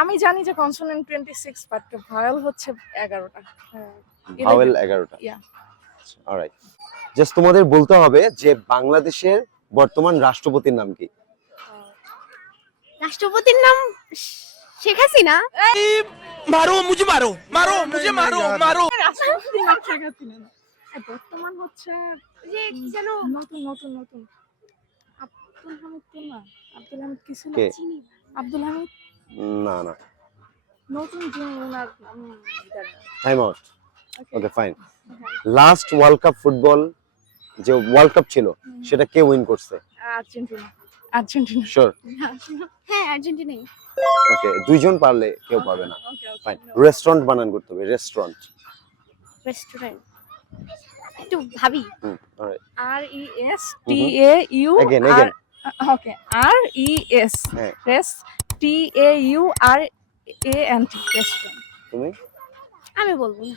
আমি জানি যে consonant twenty six but vowel হচ্ছে এগারোটা। হ্যাঁ, ভাওয়েল এগারোটা। অলরাইট জাস্ট তোমাদের বলতে হবে যে বাংলাদেশের বর্তমান রাষ্ট্রপতির নাম কি? রাষ্ট্রপতির নাম শেখ হাসিনা। মারো মুজে মারো মারো মুজে oh মারো মারো। রাষ্ট্রপতির নাম শেখ হাসিনা না। হ্যাঁ, বর্তমান হচ্ছে যে যেন নতুন নতুন নতুন। আব্দুল হামিদ আব্দুল হামিদ কিছু না চিনি আব্দুল হামিদ? না না। নতুন ওনার। Time out okay fine last world cup football যে ওয়ার্ল্ড কাপ ছিল সেটা কে উইন করছে? আর্জেন্টিনা। আর্জেন্টিনা। শিওর হ্যাঁ আর্জেন্টিনাই। ওকে দুইজন পারলে কেউ পাবে না। ফাইন রেস্টুরেন্ট বানান করতে হবে রেস্টুরেন্ট রেস্টুরেন্ট একটু ভাবি। R E S T A U. Okay R E S. Res T A U R A N T restaurant তুমি? আমি বলব না।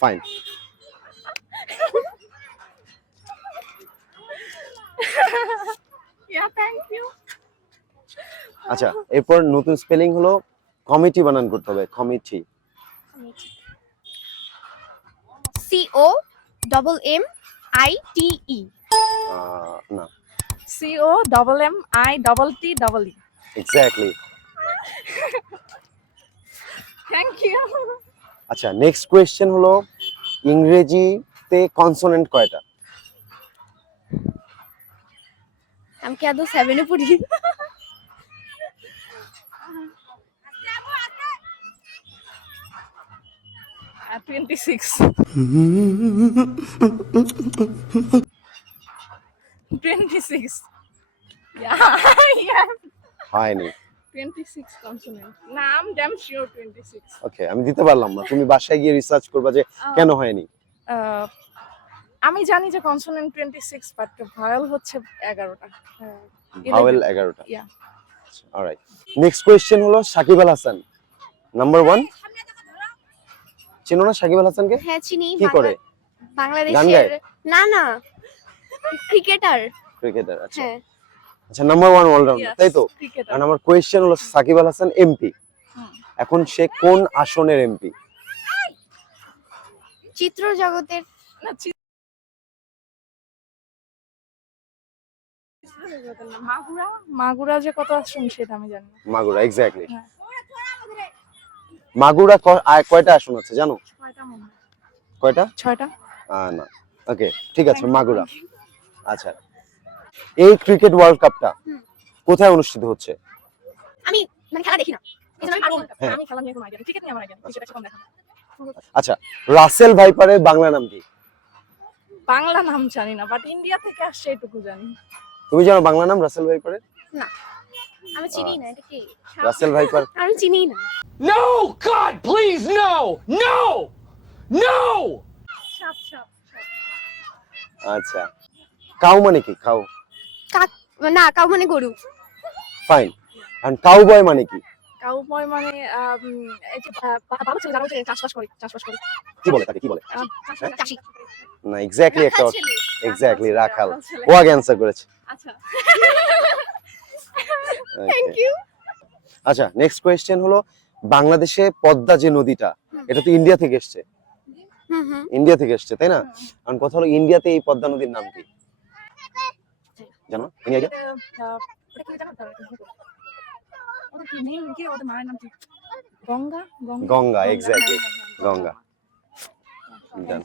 ফাইন ইউ আচ্ছা এরপর নতুন স্পেলিং হলো কমিটি বানান করতে হবে committee C O double M I T E C O double M I double T double E exactly thank you আচ্ছা নেক্সট কোয়েশ্চেন হলো ইংরেজিতে কনসোনেন্ট কয়টা? আমি কি আদৌ সেভেনে পড়ি? টোয়েন্টি সিক্স টোয়েন্টি সিক্স হয়নি টোয়েন্টি সিক্স কনসোনেন্ট না আম damn sure twenty six okay আমি দিতে পারলাম না। তুমি বাসায় গিয়ে রিসার্চ করবা যে কেন হয়নি। আমি জানি যে consonant twenty six but vowel হচ্ছে এগারোটা। হ্যাঁ, ভাওয়েল এগারোটা। Yeah. অলরাইট নেক্সট কোয়েশ্চেন হলো সাকিব আল হাসান। নাম্বার ওয়ান চিনো না সাকিব আল হাসানকে? হ্যাঁ চিনি। কি করে? বাংলাদেশের না না। ক্রিকেটার ক্রিকেটার আচ্ছা। হ্যাঁ। আচ্ছা নাম্বার ওয়ান অলরাউন্ডার তাই তো? আমার কোয়েশ্চেন হলো সাকিব আল হাসান এমপি এখন সে কোন আসনের এমপি চিত্র জগতের না, মাগুরা? মাগুরা যে কত আসন সেটা আমি জানি মাগুরা এক্স্যাক্টলি হ্যাঁ। মাগুরা কয়টা আসন আছে জানো? কয়টা? ছয়টা। না। ওকে ঠিক আছে মাগুরা। আচ্ছা। এই ক্রিকেট ওয়ার্ল্ড কাপটা কোথায় অনুষ্ঠিত হচ্ছে? আমি মানে খেলা দেখি না। আমি পারব না। হ্যাঁ। আমি খেলা নিয়ে কোনো আইডিয়া ক্রিকেট নিয়ে আমার আইডিয়া ক্রিকেট কম দেখা। আচ্ছা রাসেল ভাইপারের বাংলা নাম কি? বাংলা নাম জানি না বাট ইন্ডিয়া থেকে আসছে এটুকু জানি। তুমি জানো বাংলা নাম রাসেল ভাইপারের? না। আমি চিনি না এটা কি? Russell viper. আমি চিনি না। Please no! No! No! সাপ সাপ। আচ্ছা। কাউ মানে কি? কাউ। কাক না কাউ মানে গরু। ফাইন এন্ড কাউ বয় মানে কি? কাউবয় মানে আম, এই যে বাবু ছেলে যারা হচ্ছে চাষবাস করে চাষবাস করে। কি বলে তাকে? কি বলে? চাষি। না এক্স্যাক্টলি একটা এক্স্যাক্টলি রাখাল ও আগে অ্যান্সার করেছে। আচ্ছা। থ্যাংক ইউ আচ্ছা নেক্সট কোয়েশ্চেন হলো বাংলাদেশে পদ্মা যে নদীটা এটা তো ইন্ডিয়া থেকে এসছে। হুম হুম। ইন্ডিয়া থেকে এসছে তাই না? কারণ কথা হলো ইন্ডিয়াতে এই পদ্মা নদীর নাম কি? জানো এনি আইডিয়া এটা, আহ, ওটা কি জানো তো? ওটা কি name কি? ওদের মায়ের নাম কি? গঙ্গা গঙ্গা গঙ্গা, হ্যাঁ, exactly. হ্যাঁ, হ্যাঁ, গঙ্গা। হ্যাঁ। Done.